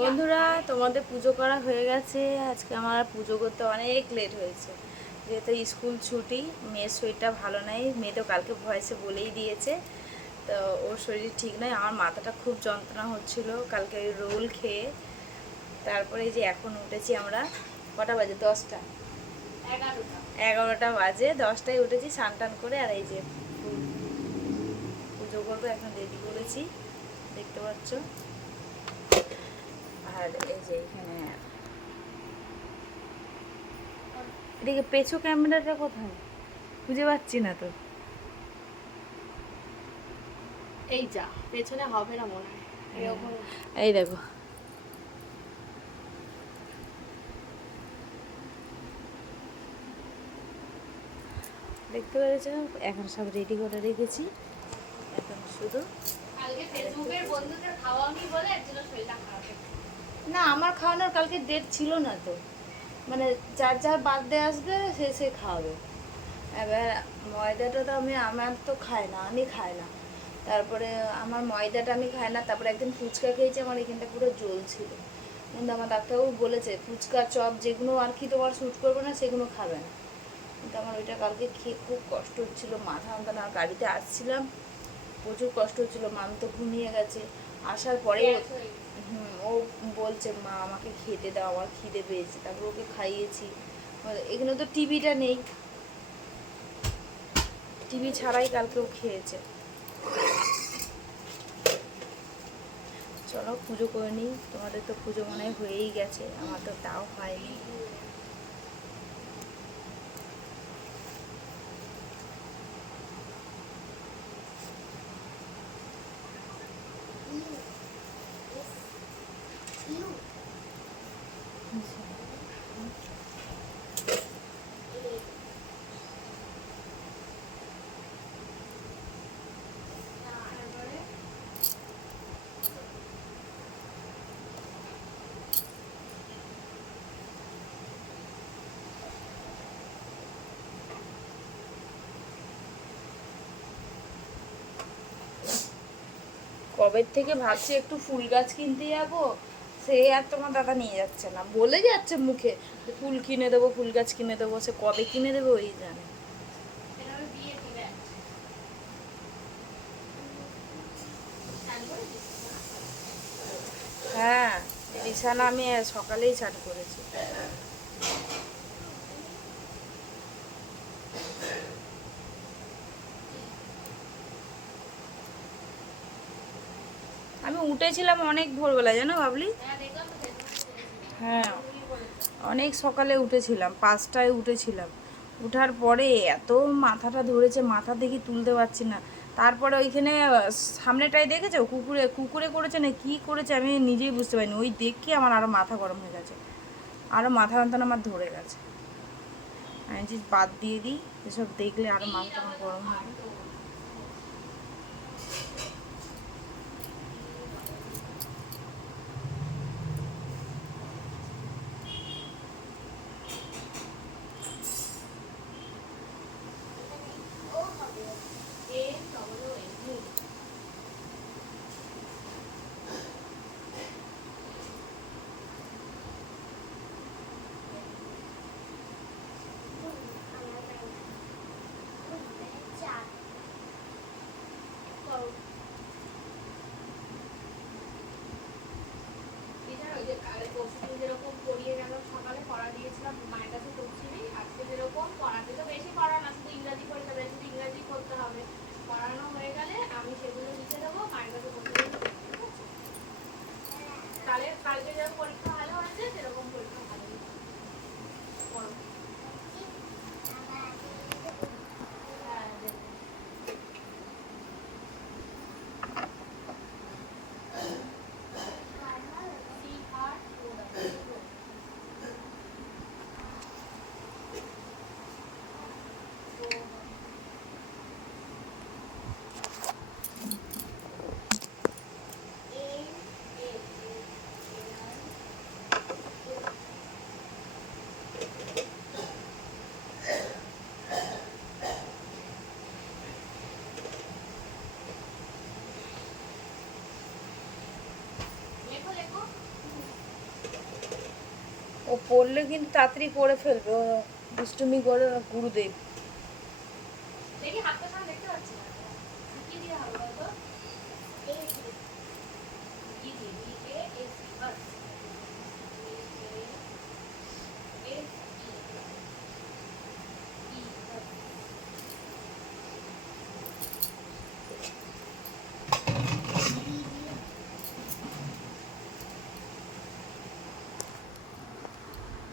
বন্ধুরা, তোমাদের পুজো করা হয়ে গেছে। আজকে আমার পুজো করতে অনেক লেট হয়েছে, যেহেতু স্কুল ছুটি। মেয়ের শরীরটা ভালো নাই, মেয়ে তো কালকে ভয়েসে বলেই দিয়েছে। তো ওর শরীর ঠিক নয়, আমার মাথাটা খুব যন্ত্রণা হচ্ছিল কালকে ওই রোল খেয়ে। তারপরে এই যে এখন উঠেছি আমরা, কটা বাজে? 10টা 11টা বাজে। 10টায় উঠেছি, স্নান টান করে। আর এই যে পুজো করবো, এখন রেডি করেছি, দেখতে পাচ্ছ। আর এই যে এখানে এদিকে পেছু ক্যামেরাটা কোথায় খুঁজে পাচ্ছি না তো। এই যা পেছনে হবে না মনে হয় এরকম। এই দেখো, দেখতে পেরেছো? এখন সব রেডি করে রেখেছি, এখন শুধু কালকে ফেসবুকের বন্ধুদের খাওয়ানি বলে একজনের শরীরটা খারাপ হয়েছে। না, আমার খাওয়ানোর কালকে ডেট ছিল না তো, মানে যার যার বার্থডে আসবে সে সে খাওয়াবে। এবার ময়দাটা তো আমার তো খায় না, আমি খাই না। তারপরে আমার ময়দাটা আমি খাই না। তারপরে একদিন ফুচকা খেয়েছি, আমার এখানটা পুরো জ্বলছিল। কিন্তু আমার ডাক্তারবাবু বলেছে ফুচকা চপ যেগুলো আর কি তোমার শ্যুট করবে না সেগুলো খাবে না। কিন্তু আমার ওইটা কালকে খেয়ে খুব কষ্ট হচ্ছিলো, মাথা যন্ত্রণা। গাড়িতে আসছিলাম, প্রচুর কষ্ট হচ্ছিলো, মান তো ঘুমিয়ে গেছে। আসার পরে ও বলছে মা আমাকে খেতে দাও, আমার খিদে পেয়েছে। তারপর ওকে খাইয়েছি। এখানে তো টিভিটা নেই, টিভি ছাড়াই কালকেও খেয়েছে। চলো পুজো করে নিই। তোমাদের তো পুজো মনে হয় হয়েই গেছে, আমার তো তাও হয়নি। কবে থেকে ভাবছি একটু ফুল গাছ কিনতে যাবো, সে আর তোমার দাদা নিয়ে যাচ্ছে না। বলে যাচ্ছে মুখে যে ফুল কিনে দেবো, ফুল গাছ কিনে দেবো, সে কবে কিনে দেবে ওই জানে। হ্যাঁ, বিছানা আমি সকালেই চান করেছি। আমি উঠেছিলাম অনেক ভোরবেলা, জানো বাবলি? হ্যাঁ, অনেক সকালে উঠেছিলাম, 5টায় উঠেছিলাম। উঠার পরে এত মাথাটা ধরেছে, মাথা দেখি তুলতে পারছি না। তারপরে ওইখানে সামনেটাই দেখেছো, কুকুরে কুকুরে করেছে না কি করেছে আমি নিজেই বুঝতে পারিনি। ওই দেখে আমার আরও মাথা গরম হয়ে গেছে, আরও মাথা যন্ত্রণা আমার ধরে গেছে। আমি যে বাদ দিয়ে দিই, এসব দেখলে আরও মাথা আমার গরম হয়। যেরকম পড়িয়ে গেল সকালে পড়া দিয়েছিলাম মায়ের কাছে করছিলি, আজকে যেরকম পড়াতে তো বেশি পড়া না, শুধু ইংরাজি পরীক্ষা, শুধু ইংরাজি করতে হবে। পড়ানো হয়ে গেলে আমি সেগুলো লিখে দেবো, মায়ের কাছে করতে দেবো। তাহলে কালকে যেরকম পরীক্ষা ভালো হয়েছে সেরকম পরীক্ষা ভালো পড়ো। ও পড়লে কিন্তু তাড়াতাড়ি পড়ে ফেলবে, ও দুষ্টুমি করে গুরুদেব।